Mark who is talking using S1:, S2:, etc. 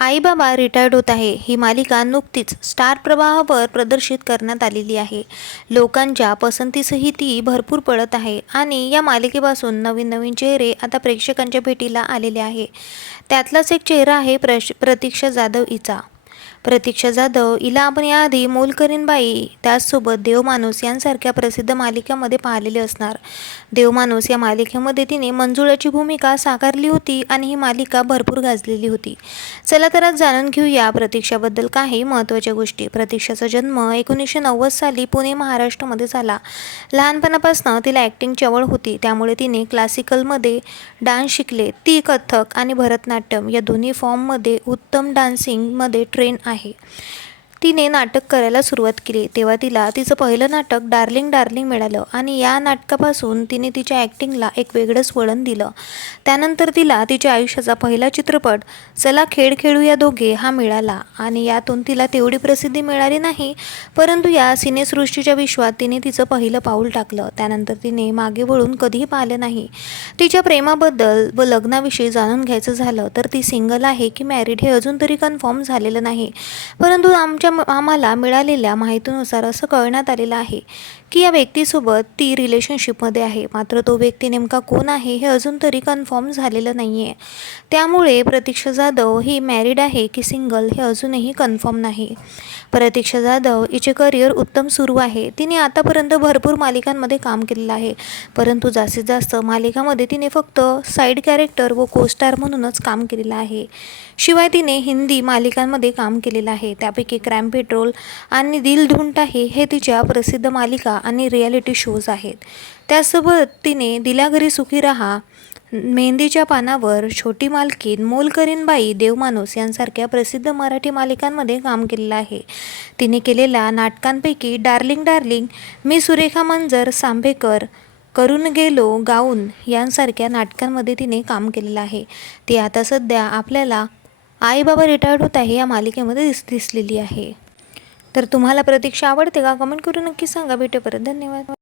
S1: आई बाबा रिटायर्ड होत आहे. ही मालिका नुकतीच स्टार प्रवाहावर प्रदर्शित करण्यात आलेली आहे. लोकांच्या पसंतीसही ती भरपूर पडत आहे आणि या मालिकेपासून नवीन नवीन चेहरे आता प्रेक्षकांच्या भेटीला आलेले आहे. त्यातलाच एक चेहरा आहे प्रश प्रतीक्षा जाधव हिचा. प्रतीक्षा जाधव हिला आपण याआधी मोलकरीणबाई त्याचसोबत देवमाणूस यांसारख्या प्रसिद्ध मालिकामध्ये पाहिलेले असणार. देवमाणूस या मालिकेमध्ये तिने मंजुळाची भूमिका साकारली होती आणि ही मालिका भरपूर गाजलेली होती. चला तर आज जाणून घेऊया प्रतीक्षाबद्दल काही महत्त्वाच्या गोष्टी. प्रतीक्षाचा जन्म एकोणीसशे नव्वद साली पुणे महाराष्ट्रामध्ये झाला. लहानपणापासून तिला ॲक्टिंगची आवड होती. त्यामुळे तिने क्लासिकलमध्ये डान्स शिकले. ती कथ्थक आणि भरतनाट्यम या दोन्ही फॉर्ममध्ये उत्तम डान्सिंगमध्ये ट्रेन आहे. ahead. तिने नाटक करायला सुरुवात केली. तेव्हा तिला तिचं पहिलं नाटक डार्लिंग डार्लिंग मिळालं आणि या नाटकापासून तिने तिच्या ॲक्टिंगला एक वेगळंच वळण दिलं. त्यानंतर तिला तिच्या आयुष्याचा पहिला चित्रपट चला खेळ खेळू या दोघे हा मिळाला आणि यातून तिला तेवढी प्रसिद्धी मिळाली नाही परंतु या सिनेसृष्टीच्या विश्वात तिने तिचं पहिलं पाऊल टाकलं. त्यानंतर तिने मागे वळून कधीही पाहिलं नाही. तिच्या प्रेमाबद्दल व लग्नाविषयी जाणून घ्यायचं झालं तर ती सिंगल आहे की मॅरिड हे अजून तरी कन्फर्म झालेलं नाही. परंतु आमच्या आम्हाला मिळालेल्या माहितीनुसार असं कळण्यात आलेलं आहे की या व्यक्तीसोबत ती रिलेशनशिपमध्ये आहे. मात्र तो व्यक्ती नेमका कोण आहे हे अजून तरी कन्फर्म झालेलं नाही आहे त्यामुळे प्रतीक्षा जाधव ही मॅरिड आहे की सिंगल हे अजूनही कन्फर्म नाही. प्रतीक्षा जाधव हिचे करिअर उत्तम सुरू आहे. तिने आतापर्यंत भरपूर मालिकांमध्ये काम केलेलं आहे. परंतु जास्तीत जास्त मालिकामध्ये तिने फक्त साईड कॅरेक्टर व कोस्टार म्हणूनच काम केलेलं आहे. शिवाय तिने हिंदी मालिकांमध्ये काम केलेलं आहे. त्यापैकी क्रॅम पेट्रोल आणि दिल ढूंढता हे तिच्या प्रसिद्ध मालिका आणि रियालिटी शोज आहेत. त्यासोबत तिने दिला घरी सुखी रहा मेहंदीच्या पानावर छोटी मालकीन मोलकरीनबाई देवमाणूस यांसारख्या प्रसिद्ध मराठी मालिकांमध्ये काम केलेलं आहे. तिने केलेल्या नाटकांपैकी डार्लिंग डार्लिंग मी सुरेखा मंजर सांभेकर करून गेलो गाऊन यांसारख्या नाटकांमध्ये तिने काम केलेलं आहे. ती आता सध्या आपल्याला आई बाबा रिटायर्ड होत आहे या मालिकेमध्ये दिस दिसलेली आहे. तर तुम्हाला प्रतीक्षा आवडते का? कमेंट करून नक्की सांगा. भेटेपर्यंत धन्यवाद.